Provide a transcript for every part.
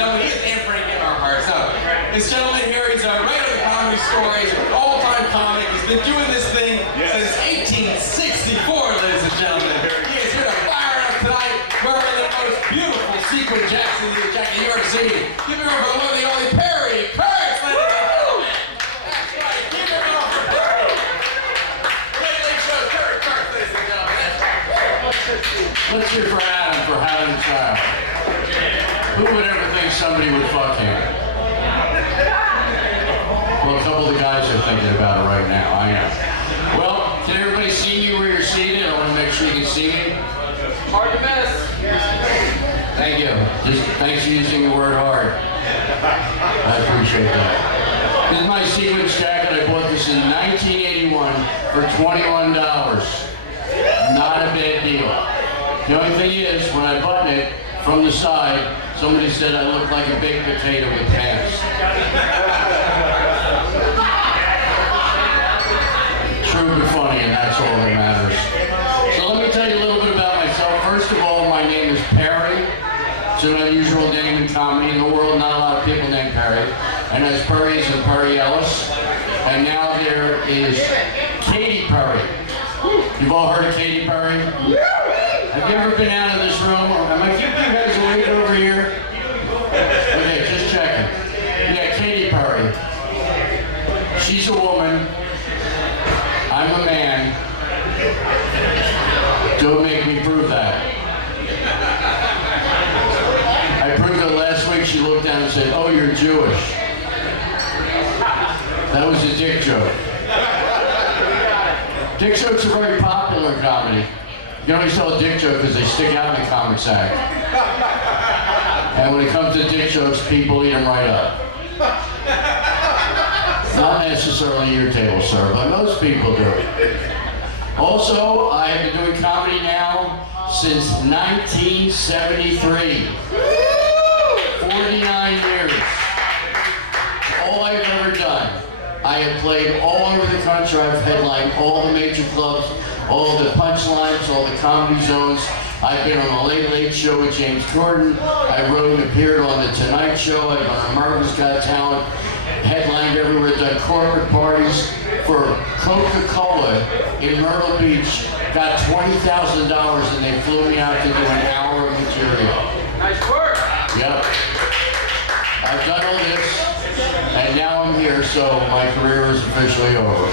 gentlemen, he is breaking our hearts. So, this gentleman here, he's a writer of the Comedy Store. He's an all-time comic. He's been doing this thing since 1864, ladies and gentlemen. He is here to fire up tonight, wearing the most beautiful sequin jacket you ever seen. Give it over for the one, the only Perry Kurtz, ladies and gentlemen. That's right. Give it up for Perry. Late show, Perry Kurtz, ladies and gentlemen. That's right. Let's hear for Adam for having a child. Who would ever think somebody would fuck him? Well, a couple of the guys are thinking about it right now. I am. Well, can everybody see you where you're seated? I want to make sure you can see me. Hard to miss. Thank you. Just thanks for using the word hard. I appreciate that. This is my sequence jacket. I bought this in 1981 for $21. Not a bad deal. The only thing is, when I button it from the side, somebody said I look like a baked potato with pants. True but funny, and that's all that matters. So let me tell you a little bit about myself. First of all, my name is Perry. It's an unusual name in comedy. In the world, not a lot of people named Perry. And as Perry is in Perry Ellis. And now there is Katy Perry. You've all heard of Katy Perry? Have you ever been out of this room? Am I keeping you guys awake over here? Okay, just checking. Yeah, Katy Perry. She's a woman. I'm a man. Don't make me prove that. I proved it last week. She looked down and said, "Oh, you're Jewish." That was a dick joke. Dick jokes are very popular in comedy. You can only tell a dick joke because they stick out in the comics act. And when it comes to dick jokes, people eat them right up. Not necessarily your table, sir, but most people do. Also, I have been doing comedy now since 1973. 49 years. All I've ever done. I have played all over the country. I've headlined all the major clubs, all the punchlines, all the comedy zones. I've been on the Late Late Show with James Corbin. I wrote and appeared on The Tonight Show. I've been on America's Got Talent. Headlined everywhere. Done corporate parties for Coca-Cola in Myrtle Beach. Got $20,000 and they flew me out to do an hour of material. Nice work. Yep. I've done all this. And now I'm here, so my career is officially over.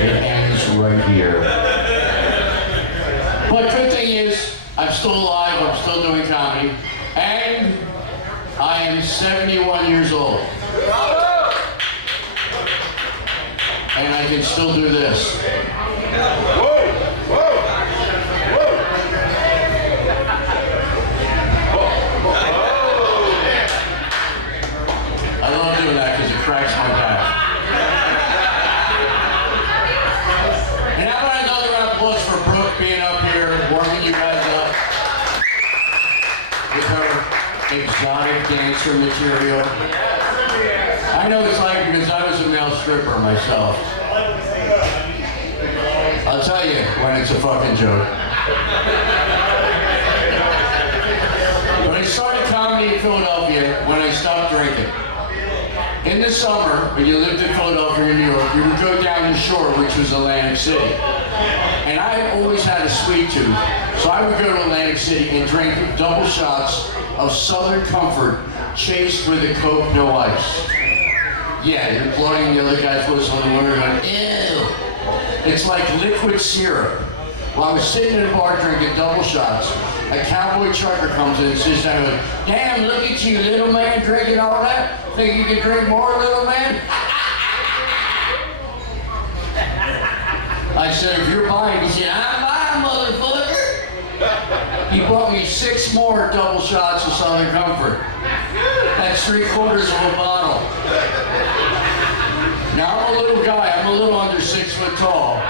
It ends right here. But good thing is, I'm still alive, I'm still doing comedy, and I am 71 years old. And I can still do this. Whoa! Whoa! I love doing that because it cracks my back. And how about another round of applause for Brooke being up here, warming you guys up with her exotic dancer material. I know it's like because I was a male stripper myself. I'll tell you when it's a fucking joke. But I started comedy in Philadelphia when I stopped drinking. In the summer, when you lived in Philadelphia or New York, you would go down the shore, which was Atlantic City. And I always had a sweet tooth, so I would go to Atlantic City and drink double shots of Southern Comfort, chased with a Coke, no ice. Yeah, you're blowing the other guy's whistle and we're going, ew. It's like liquid syrup. While I was sitting in a bar drinking double shots, a cowboy trucker comes in and sits down and goes, "Damn, look at you, little man, drinking all that. Think you can drink more, little man?" I said, "If you're buying," he said, "I'm buying, motherfucker." He bought me 6 more double shots of Southern Comfort. That's 3/4 of a bottle. Now I'm a little guy, I'm a little under 6 foot tall.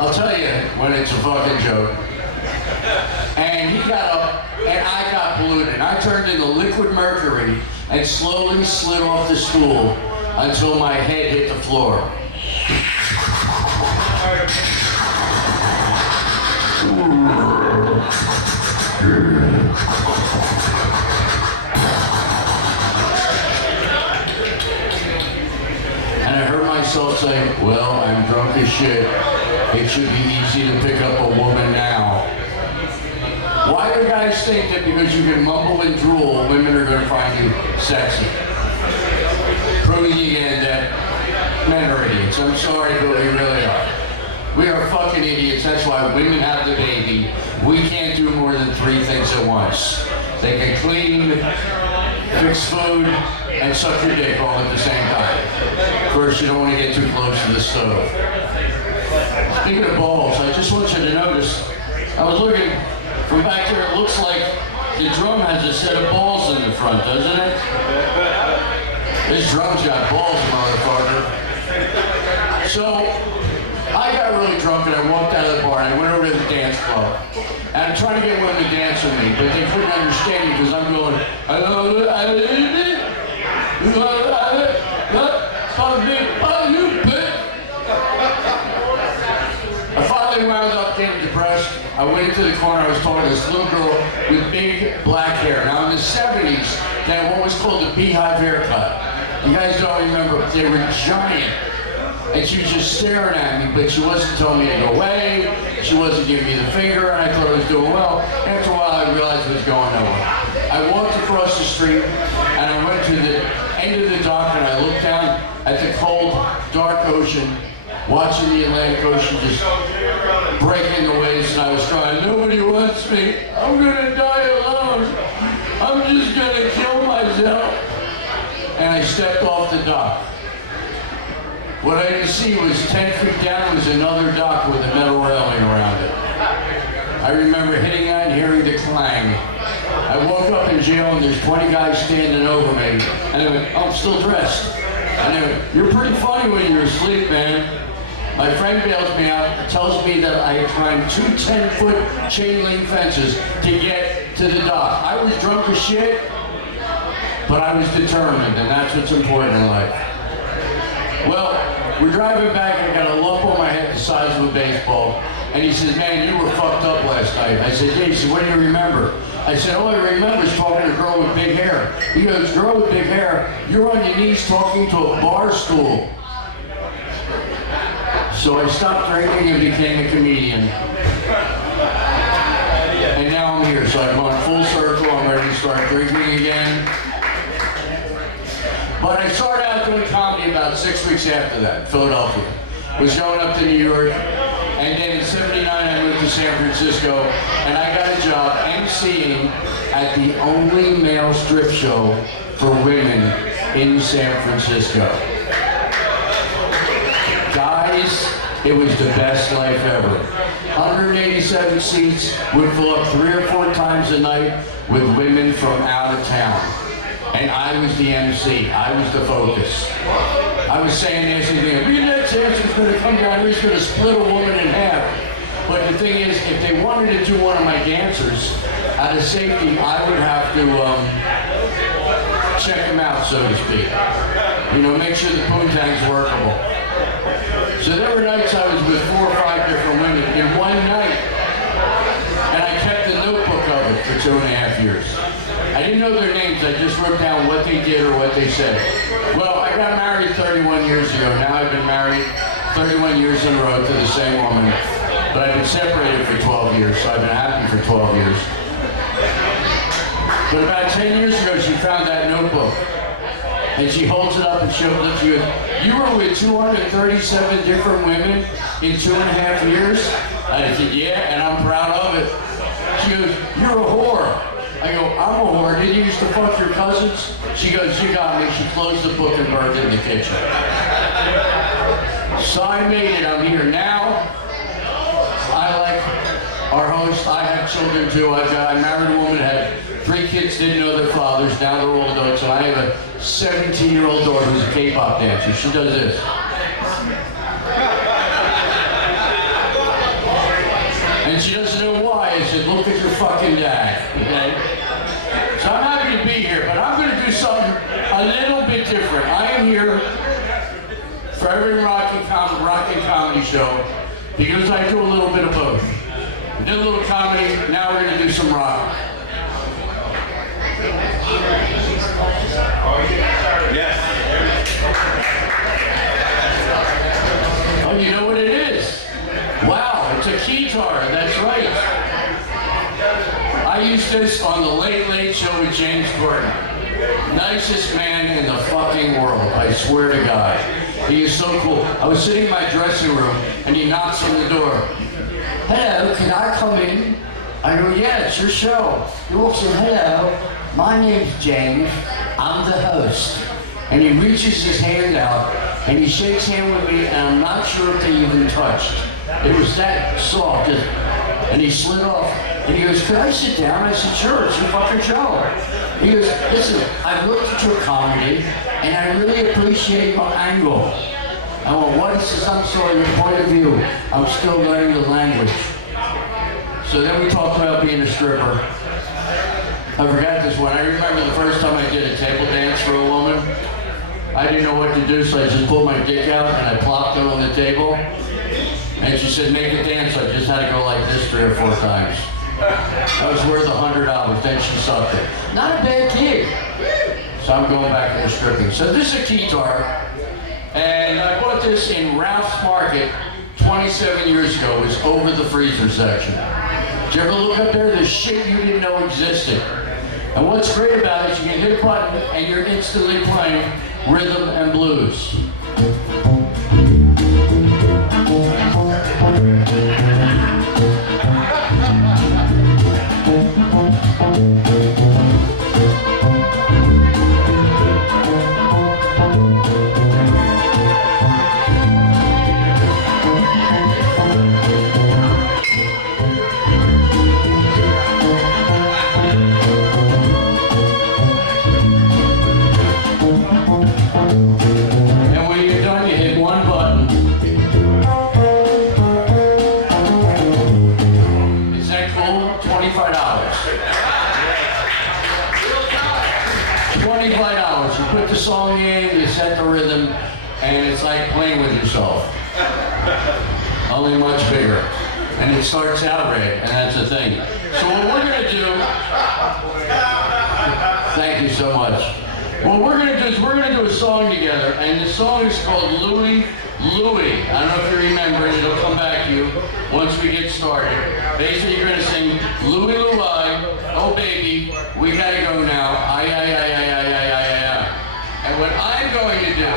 I'll tell you when it's a fucking joke. And he got up, and I got polluted. I turned into liquid mercury and slowly slid off the stool until my head hit the floor. And I heard myself say, well, I'm drunk as shit. It should be easy to pick up a woman now. Why do guys think that because you can mumble and drool, women are going to find you sexy? Proving again that men are idiots. I'm sorry, but we really are. We are fucking idiots. That's why women have the baby. We can't do more than 3 things at once. They can clean, fix food, and suck your dick all at the same time. First, you don't want to get too close to the stove. Speaking of balls, I just want you to notice, I was looking from back there, it looks like the drum has a set of balls in the front, doesn't it? This drum's got balls, motherfucker. So, I got really drunk and I walked out of the bar and I went over to the dance club. And I'm trying to get women to dance with me, but they couldn't understand me because I'm going, I finally wound up getting depressed. I went into the corner, I was talking to this little girl with big black hair. Now in the 70s, they had what was called the beehive haircut. You guys don't remember, they were giant. And she was just staring at me, but she wasn't telling me to go away. She wasn't giving me the finger, and I thought I was doing well. After a while, I realized I was going nowhere. I walked across the street, and I went to the end of the dock, and I looked down at the cold, dark ocean, watching the Atlantic Ocean just breaking the waves, and I was crying, nobody wants me. I'm gonna die alone. I'm just gonna kill myself. And I stepped off the dock. What I didn't see was 10 feet down was another dock with a metal railing around it. I remember hitting that and hearing the clang. I woke up in jail and there's 20 guys standing over me. And they went, oh, I'm still dressed. And they went, you're pretty funny when you're asleep, man. My friend bails me out and tells me that I had climbed 2 10-foot chain link fences to get to the dock. I was drunk as shit, but I was determined, and that's what's important in life. Well, we're driving back, I got a lump on my head the size of a baseball. And he says, man, you were fucked up last night. I said, yeah. He said, what do you remember? I said, all I remember is talking to a girl with big hair. He goes, girl with big hair, you're on your knees talking to a bar stool. So I stopped drinking and became a comedian. And now I'm here, so I've gone full circle, I'm ready to start drinking again. But I started out doing comedy about 6 weeks after that, Philadelphia. Was going up to New York, and then in '79 I moved to San Francisco, and I got a job emceeing at the only male strip show for women in San Francisco. Guys, it was the best life ever. 187 seats would fill up 3 or 4 times a night with women from out of town. And I was the MC. I was the focus. I was saying nasty things. We that dancer's going to come down here, he's going to split a woman in half. But the thing is, if they wanted to do one of my dancers, out of safety, I would have to check them out, so to speak. You know, make sure the poontang's workable. So there were nights I was with 4 or 5 different women in one night. And I kept the notebook of it for 2.5 years. I didn't know their names, I just wrote down what they did or what they said. Well, I got married 31 years ago. Now I've been married 31 years in a row to the same woman. But I've been separated for 12 years, so I've been happy for 12 years. But about 10 years ago, she found that notebook. And she holds it up and she goes, you were with 237 different women in 2.5 years? I said, yeah, and I'm proud of it. She goes, you're a whore. I go, I'm a whore. Did you used to fuck your cousins? She goes, you got me. She closed the book and burned it in the kitchen. So I made it. I'm here now. I like our host. I have children too. I married a woman that had 3 kids, didn't know their fathers. Now they're all adults. And I have a 17-year-old daughter who's a K-pop dancer. She does this. And she doesn't know why. I said, look at your fucking dad, okay? So I'm happy to be here, but I'm going to do something a little bit different. I am here for every Rockin comedy show because I do a little bit of both. did a little comedy, now we're gonna do some rock. Yes. Oh, you know what it is? Wow, it's a keytar, that's right. I used this on the Late Late Show with James Corbin. Nicest man in the fucking world, I swear to God. He is so cool. I was sitting in my dressing room and he knocks on the door. Hello, can I come in? I go, yeah, it's your show. He walks in, hello, my name's James. I'm the host. And he reaches his hand out and he shakes hand with me and I'm not sure if they even touched. It was that soft. And he slid off and he goes, could I sit down? I said, sure, it's your fucking show. He goes, listen, I've looked at your comedy and I really appreciate your angle. I went, what? He says, I'm sorry, your point of view. I'm still learning the language. So then we talked about being a stripper. I forgot this one. I remember the first time I did a table dance for a woman. I didn't know what to do, so I just pulled my dick out and I plopped it on the table. And she said, make a dance. I just had to go like this 3 or 4 times. That was worth $100. Then she sucked it. Not a bad gig. So I'm going back to the stripping. So this is a keytar. And I bought this in Ralph's Market 27 years ago. It was over the freezer section. Did you ever look up there? There's shit you didn't know existed. And what's great about it is you can hit a button and you're instantly playing rhythm and blues. $25. You put the song in, you set the rhythm, and it's like playing with yourself. Only much bigger. And it starts out red, and that's the thing. So what we're gonna do, thank you so much. What we're gonna do is we're gonna do a song together, and the song is called Louie Louie. I don't know if you remember it, it'll come back to you once we get started. Basically, you're gonna sing Louie Louie, oh baby, we gotta go now, ay. And what I'm going to do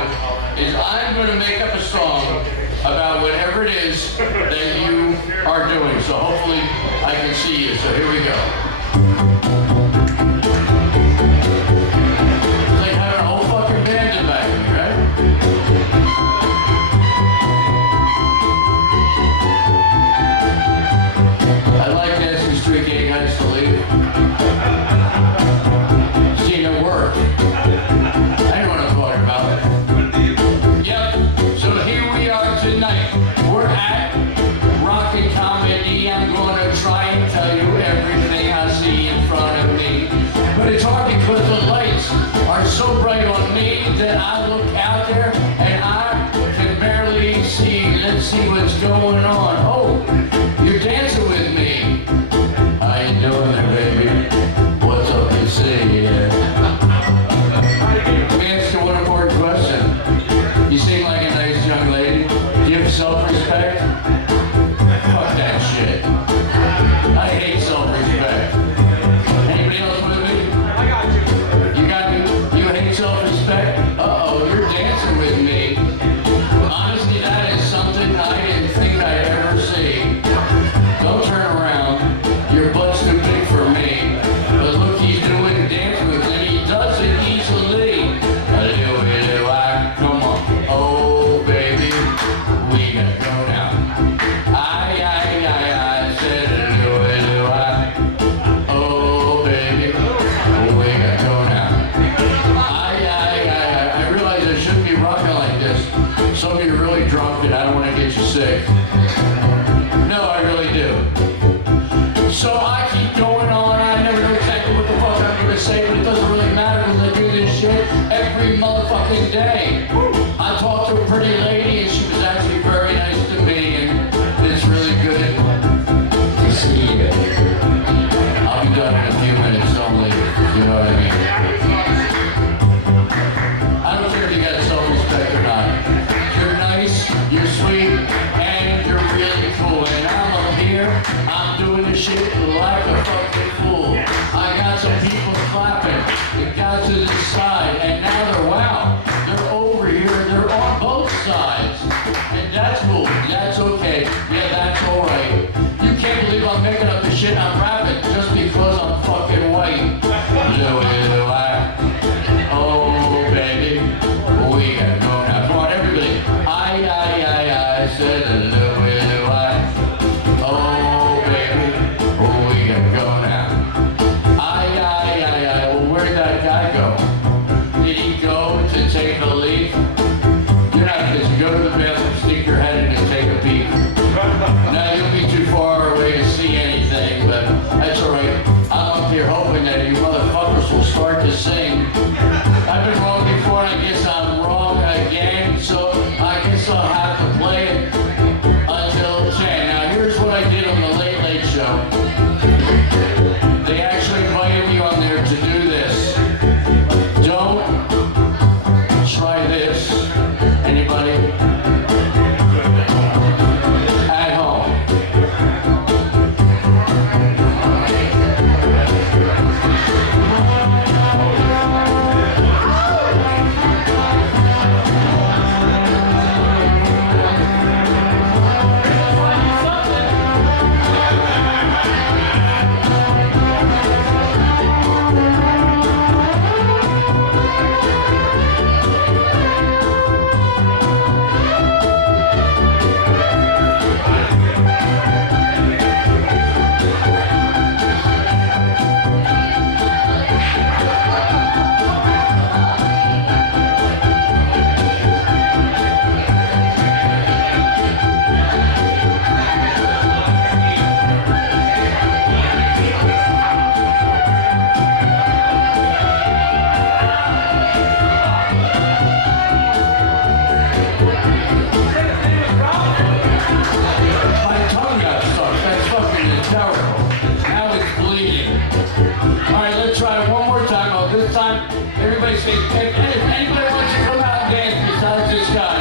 is I'm going to make up a song about whatever it is that you are doing. So hopefully I can see you. So here we go. It's like having a whole fucking band in back of me, right? I like asking street gay guys to leave. See, it worked. Tonight, we're at Rockin Comedy. I'm gonna try and tell you everything I see in front of me. But it's hard because the lights are so bright on me that I look out there and I can barely see. Let's see what's going on. Oh, you're dancing with me. How you doing there, baby? What's up, you see? Let me ask you one important question. You seem like a nice young lady. Give self-respect? Fuck that shit. I hate self-respect. Anybody else with me? I got you. You got me? You hate self-respect? Uh-oh, you're dancing with me. Honestly, that is something I didn't think I'd ever see. Don't turn around. Your butt's too big for me. But look, he's doing dancing with me. He does it easily. Come on. Oh, baby. We gotta go now. I said do it, shit like a fucking fool. I got some people clapping. It got to the side, and now they're wow. They're over here. They're on both sides, and that's cool. That's okay. Yeah, that's all right. You can't believe I'm making up the shit I'm rapping just because I'm fucking white. Oh baby, we gotta go now. Come on, everybody. I said hello. Oh baby, we gotta go now. Well, where did that guy go? Did he go to take a leak? You're not just go to the bathroom, stick your head in and take a peek. Now you'll be too far away to see anything, but that's all right. I'm up here hoping that you motherfuckers will start to sing. I've been wrong before, and I guess I'm wrong again, so I guess I'll have to play it until 10. Now here's what I did on the Late Late Show. They actually invited me on there to do this. Don't try this. Anybody? At home. Everybody say, if anybody wants to come out and dance besides this guy,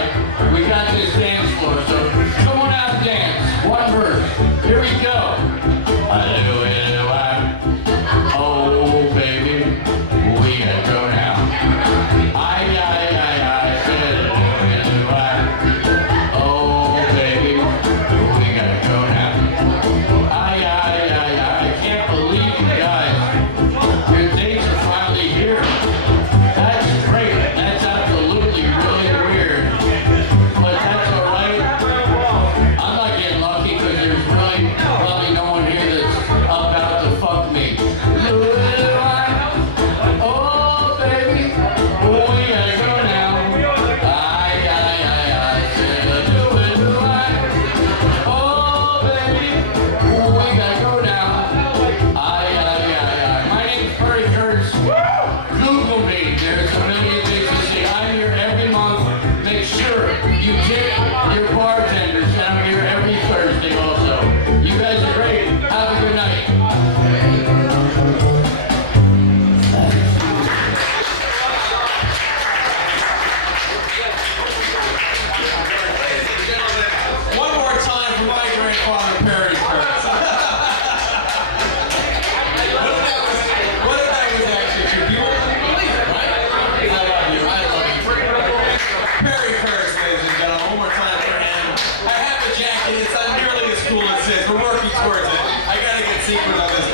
we got this dance floor, so come on out and dance. One verse. Here we go. Oh, baby, we gotta go now. I said, oh, baby, we gotta go now. I can't believe you guys. Your dates are finally here. That's great. That's absolutely really weird. But that's all right. I'm not getting lucky because there's really probably no one here that's about to fuck me. Oh, baby, we gotta go now. I said, do it. Oh, baby, we gotta go now. My name's Kurtz. Google me. There's a million things to see. I'm here every month. Make sure you tip your bartenders, and I'm here every Thursday also. You guys are great. Have a good night. One more time for my grandfather, Perry Kurtz. What if that was actually true? People believe it, right? I love you. Perry Kurtz, ladies and gentlemen. One more time for him. I have a jacket. It's not nearly as cool as this. We're working towards it. I gotta get sequins on this